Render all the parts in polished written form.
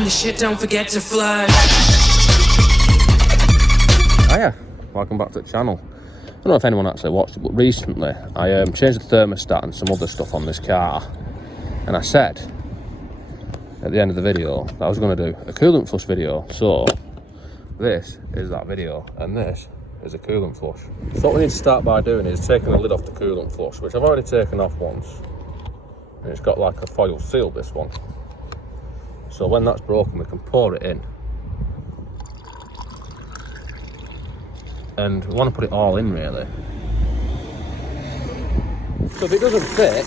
starting the shit, don't forget to flush. Hiya, welcome back to the channel. I don't know if anyone actually watched it, but recently I changed the thermostat and some other stuff on this car, and I said at the end of the video that I was going to do a coolant flush video. So this is that video, and this is a coolant flush. So what we need to start by doing is taking the lid off the coolant flush, which I've already taken off once, and it's got like a foil seal, this one. So when that's broken, we can pour it in. And we want to put it all in, really. So if it doesn't fit,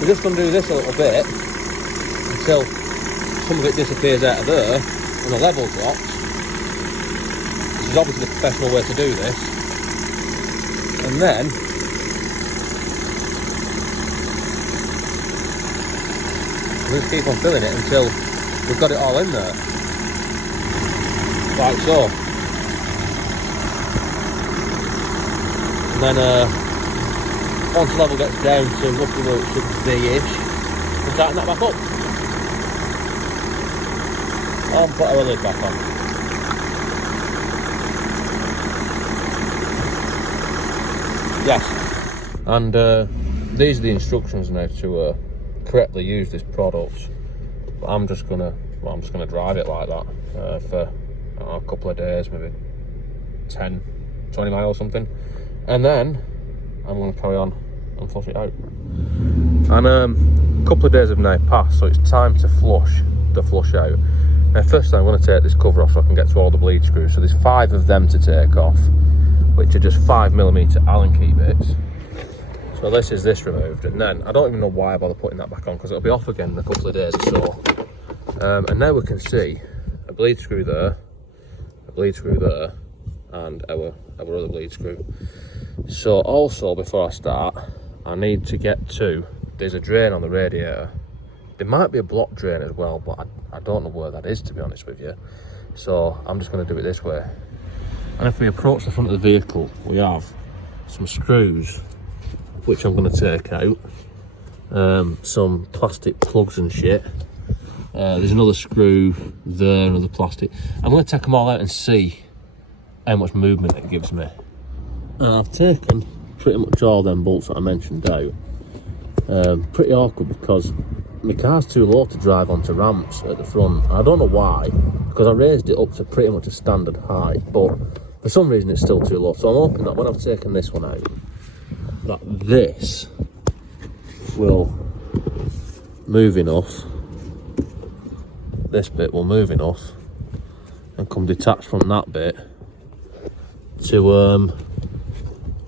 we just undo this a little bit until some of it disappears out of there and the level drops. This is obviously the professional way to do this. And then we just keep on filling it until we've got it all in there. Like so. And then once the level gets down to roughly where it should be-ish, we'll tighten that back up. And put our lid back on. Yes. And these are the instructions now to correctly use this product. But I'm just gonna drive it like that for I don't know, a couple of days, maybe 10, 20 miles or something. And then I'm going to carry on and flush it out. And a couple of days have now passed, so it's time to flush the flush out. Now first I'm going to take this cover off so I can get to all the bleed screws. So there's 5 of them to take off, which are just 5mm Allen key bits. So this is this removed, and then I don't even know why I bother putting that back on, because it'll be off again in a couple of days or so. And now we can see a bleed screw there, a bleed screw there, and our other bleed screw. So also, before I start, I need to get to, there's a drain on the radiator. There might be a block drain as well, but I don't know where that is, to be honest with you. So I'm just going to do it this way. And if we approach the front of the vehicle, we have some screws, which I'm going to take out. Some plastic plugs and shit. There's another screw there, another plastic. I'm going to take them all out and see how much movement it gives me. And I've taken pretty much all them bolts that I mentioned out. Pretty awkward because my car's too low to drive onto ramps at the front. I don't know why, because I raised it up to pretty much a standard height, but for some reason it's still too low. So I'm hoping that when I've taken this one out, that this will move enough, this bit will move enough and come detached from that bit to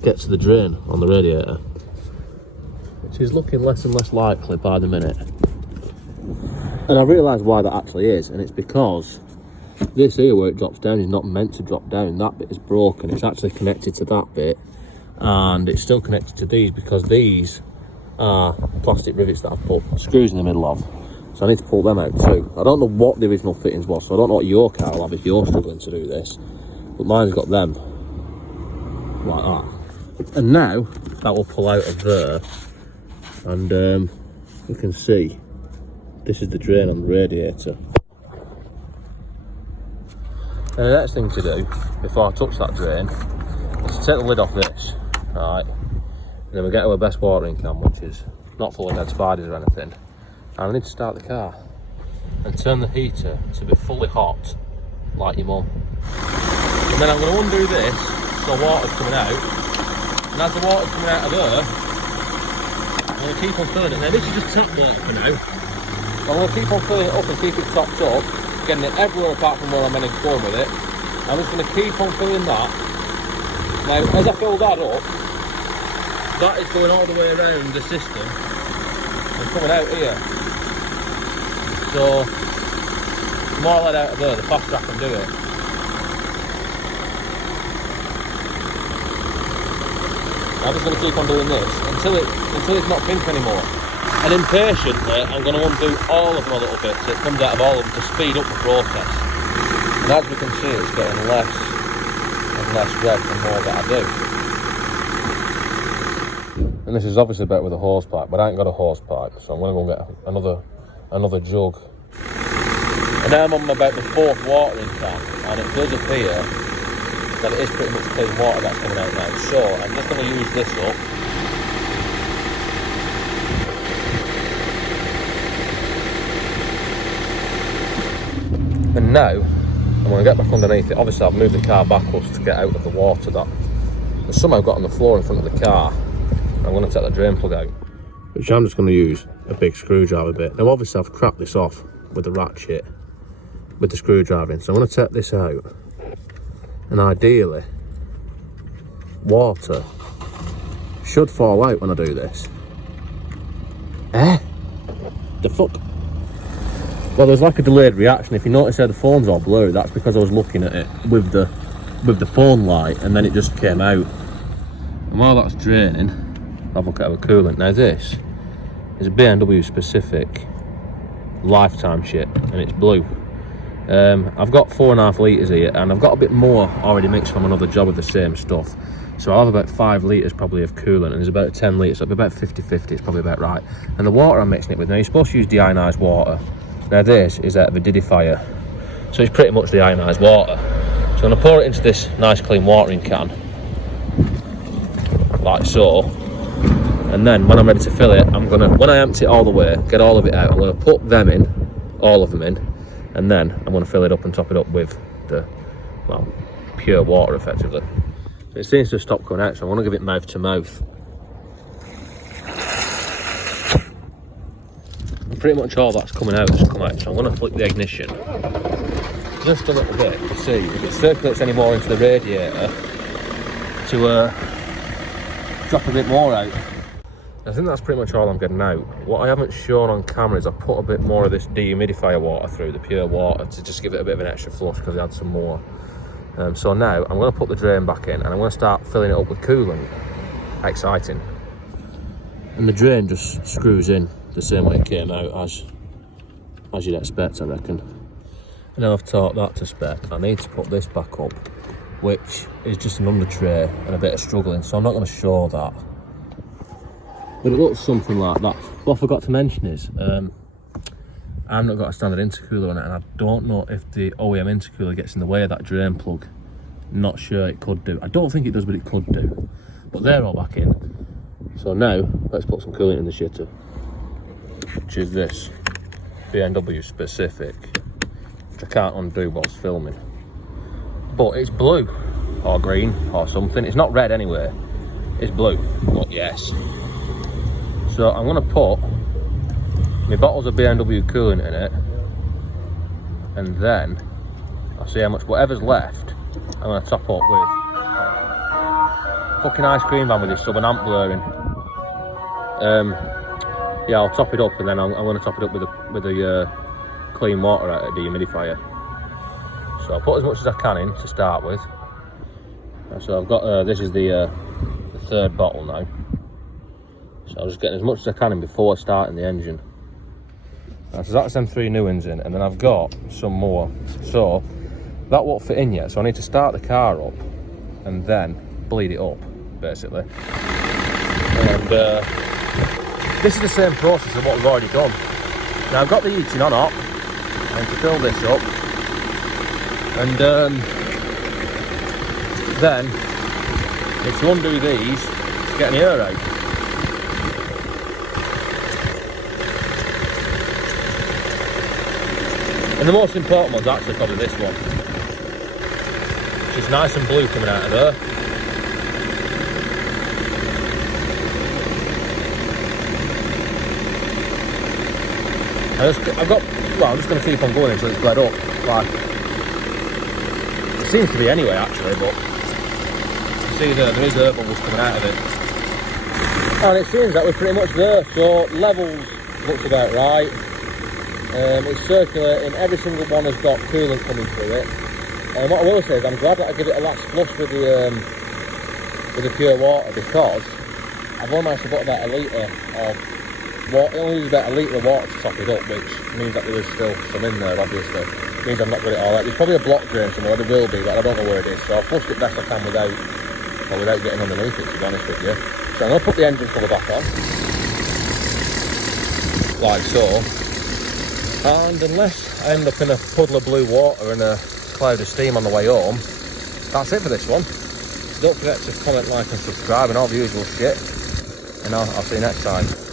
get to the drain on the radiator, which is looking less and less likely by the minute. And I realised why that actually is, and it's because this here where it drops down is not meant to drop down. That bit is broken. It's actually connected to that bit, and it's still connected to these because these are plastic rivets that I've put screws in the middle of. So I need to pull them out too. I don't know what the original fittings was, so I don't know what your car will have if you're struggling to do this, but mine's got them like that. And now that will pull out of there, and you can see this is the drain on the radiator. And the next thing to do before I touch that drain is to take the lid off this, right? And then we get our best watering can, which is not full of dead spiders or anything. And I need to start the car and turn the heater to be fully hot, like your mum. And then I'm going to undo this so water's coming out. And as the water's coming out of there, I'm going to keep on filling it. Now this is just tap work for now. I'm going to keep on filling it up and keep it topped up, getting it everywhere apart from where I'm meant to go with it. I'm just going to keep on filling that. Now as I fill that up, that is going all the way around the system and coming out here. So the more I let out of there, the faster I can do it. I'm just going to keep on doing this until it's not pink anymore. And impatiently, I'm going to undo all of my little bits that comes out of all of them to speed up the process. And as we can see, it's getting less and less red the more that I do. And this is obviously better with a hose pipe, but I ain't got a hose pipe, so I'm going to go and get another jug And now I'm on about the 4th watering can, and it does appear that it is pretty much clean water that's coming out now. So I'm just going to use this up. And now I'm going to get back underneath it. Obviously I've moved the car backwards to get out of the water that has somehow got on the floor in front of the car. I'm going to take the drain plug out, which I'm just going to use a big screwdriver bit. Now obviously I've cracked this off with the ratchet with the screwdriver in, so I'm going to take this out, and ideally water should fall out when I do this. The fuck? Well, there's like a delayed reaction. If you notice how the phone's all blurry, that's because I was looking at it with the phone light, and then it just came out. And while that's draining, I'll look at our coolant. Now this is a BMW specific lifetime shit, and it's blue. I've got 4.5 litres here, and I've got a bit more already mixed from another job of the same stuff. So I'll have about 5 litres probably of coolant, and there's about 10 litres, so it'll be about 50-50, it's probably about right. And the water I'm mixing it with, now you're supposed to use deionised water. Now this is out of a humidifier, so it's pretty much deionised water. So I'm going to pour it into this nice clean watering can, like so. And then when I'm ready to fill it, I'm going to, when I empty it all the way, get all of it out, I'm going to put them in, all of them in, and then I'm going to fill it up and top it up with the, well, pure water effectively. So it seems to have stopped coming out, so I want to give it mouth to mouth. And pretty much all that's coming out has come out, so I'm going to flick the ignition just a little bit to see if it circulates any more into the radiator to drop a bit more out. I think that's pretty much all I'm getting out. What I haven't shown on camera is I put a bit more of this dehumidifier water through, the pure water, to just give it a bit of an extra flush because I had some more. So now I'm going to put the drain back in, and I'm going to start filling it up with coolant. Exciting. And the drain just screws in the same way it came out, as you'd expect, I reckon. And now I've taught that to spec, I need to put this back up, which is just an under tray and a bit of struggling, so I'm not going to show that. But it looks something like that. What I forgot to mention is, I've not got a standard intercooler on it, and I don't know if the OEM intercooler gets in the way of that drain plug. Not sure, it could do. I don't think it does, but it could do. But they're all back in. So now, let's put some coolant in the shitter, which is this BMW specific, which I can't undo whilst filming. But it's blue, or green, or something. It's not red anyway. It's blue, but yes. So I'm going to put my bottles of BMW coolant in it, and then I'll see how much, whatever's left, I'm going to top up with fucking ice cream van with this sub and amp blurring. Yeah, I'll top it up, and then I'm going to top it up with a clean water out of the dehumidifier. So I'll put as much as I can in to start with. So I've got this is the 3rd bottle now. So I'm just getting as much as I can in before starting the engine. So that's them 3 new ones in, and then I've got some more. So that won't fit in yet, so I need to start the car up and then bleed it up, basically. And this is the same process of what we've already done. Now I've got the heating on up, I need to fill this up, and then if you undo these to get any air out. And the most important one's actually probably this one, which is nice and blue coming out of there. I'm just going to keep on going until it's bled up. Like, it seems to be anyway, actually, but you see there is air bubbles coming out of it. And it seems that we're pretty much there, so levels looks about right. It's circulating, every single one has got coolant coming through it. And what I will say is I'm glad that I give it a last flush with the pure water, because I've only managed to put about a litre of water. It only uses about a litre of water to top it up, which means that there is still some in there, obviously. It means I've not got it all out. There's probably a block drain somewhere, there will be, but I don't know where it is. So I've flushed it best I can without getting underneath it, to be honest with you. So I'm going to put the engine cover back on, like so. And unless I end up in a puddle of blue water and a cloud of steam on the way home, that's it for this one. Don't forget to comment, like and subscribe and all the usual shit. And I'll see you next time.